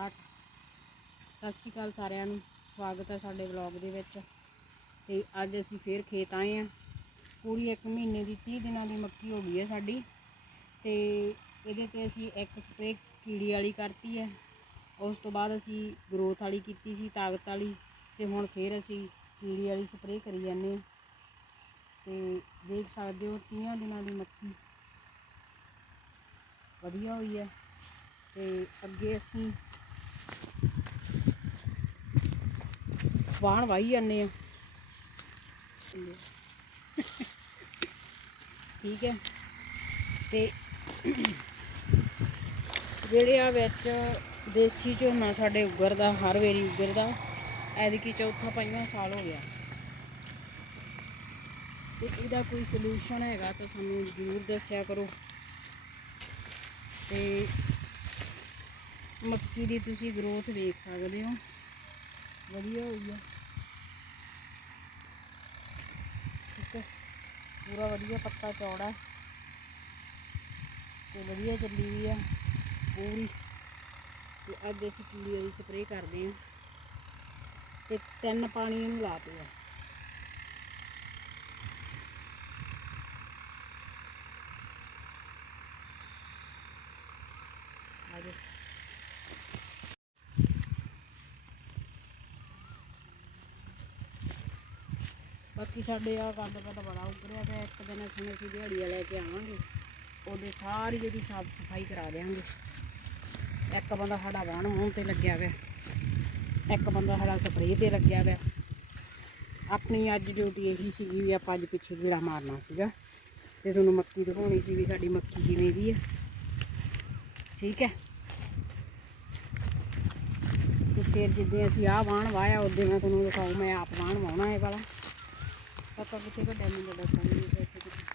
Start ਸਤਿ ਸ਼੍ਰੀ ਅਕਾਲ ਸਾਰਿਆਂ ਨੂੰ। ਸਵਾਗਤ ਹੈ ਸਾਡੇ ਵਲੌਗ ਦੇ ਵਿੱਚ। ਤੇ ਅੱਜ ਅਸੀਂ ਫੇਰ ਖੇਤ ਆਏ ਆ ਪੂਰੀ 1 ਮਹੀਨੇ ਦੀ 30 ਦਿਨਾਂ ਦੀ ਮੱਕੀ ਹੋ ਗਈ ਹੈ ਸਾਡੀ। ਤੇ ਇਹਦੇ ਤੇ ਅਸੀਂ ਇੱਕ ਸਪਰੇਅ ਕੀੜੀ ਵਾਲੀ ਕਰਤੀ ਹੈ। ਉਸ ਤੋਂ ਬਾਅਦ ਅਸੀਂ ਗਰੋਥ ਵਾਲੀ ਕੀਤੀ ਸੀ, ਤਾਕਤ ਵਾਲੀ। ਤੇ ਹੁਣ ਫੇਰ ਅਸੀਂ ਕੀੜੀ ਵਾਲੀ ਸਪਰੇਅ ਕਰੀ ਜਾਂਦੇ ਹਾਂ। ਤੇ ਦੇਖ ਸਕਦੇ ਹੋ 30 ਦਿਨਾਂ ਦੀ ਮੱਕੀ ਵਧੀਆ ਹੋਈ ਹੈ। ਤੇ ਅੱਗੇ ਅਸੀਂ ਵਾਹਣ ਵਾਹੀ ਜਾਂਦੇ ਆ। ਠੀਕ ਹੈ। ਤੇ ਜਿਹੜੇ ਆ ਵਿੱਚ ਦੇਸੀ ਝੋਨਾ ਸਾਡੇ ਉੱਗਰਦਾ ਹਰ ਵਾਰੀ ਉੱਗਰਦਾ ਐਤਕੀ ਚੌਥਾ ਪੰਜਵਾਂ ਸਾਲ ਹੋ ਗਿਆ। ਤੇ ਇਹਦਾ ਕੋਈ ਸੋਲੂਸ਼ਨ ਹੈਗਾ ਤਾਂ ਸਾਨੂੰ ਜ਼ਰੂਰ ਦੱਸਿਆ ਕਰੋ। ਤੇ ਮੱਕੀ ਦੀ ਤੁਸੀਂ ਗਰੋਥ ਵੇਖ ਸਕਦੇ ਹੋ। ਵਧੀਆ ਹੋਈ ਆ। ਠੀਕ ਹੈ ਪੂਰਾ ਵਧੀਆ ਪੱਤਾ ਚੌੜਾ ਤੇ ਵਧੀਆ ਚੱਲੀ ਵੀ ਆ ਪੂਰੀ। ਤੇ ਅੱਜ ਅਸੀਂ ਕੀੜੀ ਦੀ ਸਪਰੇਅ ਕਰਦੇ ਹਾਂ। ਤੇ ਤਿੰਨ ਪਾਣੀ ਇਹਨੂੰ ਲਾਤੇ ਆ ਆਜੋ ਬਾਕੀ ਸਾਡੇ ਆ ਕੰਦ ਕੰਦ ਬੜਾ ਉੱਗਰਿਆ ਤੇ ਇੱਕ ਦਿਨ ਅਸੀਂ ਅਸੀਂ ਦਿਹਾੜੀਆ ਲੈ ਕੇ ਆਵਾਂਗੇ। ਉਹਦੇ ਸਾਰੀ ਜਿਹੜੀ ਸਾਫ਼ ਸਫ਼ਾਈ ਕਰਾ ਦੇਵਾਂਗੇ ਇੱਕ ਬੰਦਾ ਸਾਡਾ ਵਾਹਣ ਮੂੰਹ ਤੇ ਲੱਗਿਆ ਹੋਇਆ ਇੱਕ ਬੰਦਾ ਸਾਡਾ ਸਪਰੇਅ ਤੇ ਲੱਗਿਆ ਹੋਇਆ ਆਪਣੀ ਅੱਜ ਡਿਊਟੀ ਇਹੀ ਸੀਗੀ ਵੀ ਆਪਾਂ ਅੱਜ ਪਿੱਛੇ ਗੇੜਾ ਮਾਰਨਾ ਸੀਗਾ। ਤੇ ਤੁਹਾਨੂੰ ਮੱਕੀ ਦਿਖਾਉਣੀ ਸੀ ਵੀ ਸਾਡੀ ਮੱਕੀ ਕਿਵੇਂ ਦੀ ਹੈ ਠੀਕ ਹੈ? ਤੇ ਫਿਰ ਜਿੱਦਾਂ ਅਸੀਂ ਆਹ ਵਾਹਣ ਵਾਇਆ ਉਹਦੇ ਮੈਂ ਤੁਹਾਨੂੰ ਦਿਖਾਉ ਮੈਂ ਆਪ ਵਾਹਣ ਵਾਉਣਾ ਇਹ ਵਾਲਾ। పక్క కూర్చోబెట్టి అమ్మింది